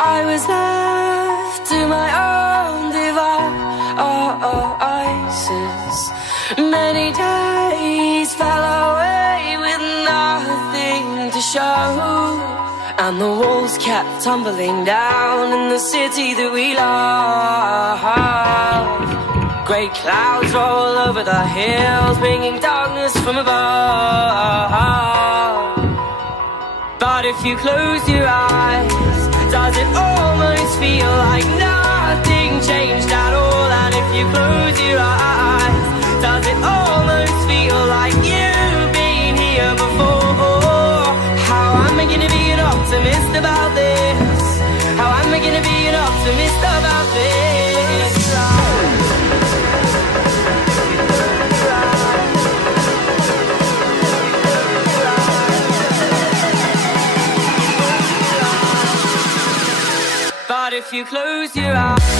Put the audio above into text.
I was left to my own devices. Many days fell away with nothing to show, and the walls kept tumbling down in the city that we love. Great clouds roll over the hills, bringing darkness from above. But if you close your eyes, does it almost feel like nothing changed at all? And if you close your eyes, does it almost feel like you've been here before? How am I gonna be an optimist about this? How am I gonna be an optimist about this? But if you close your eyes,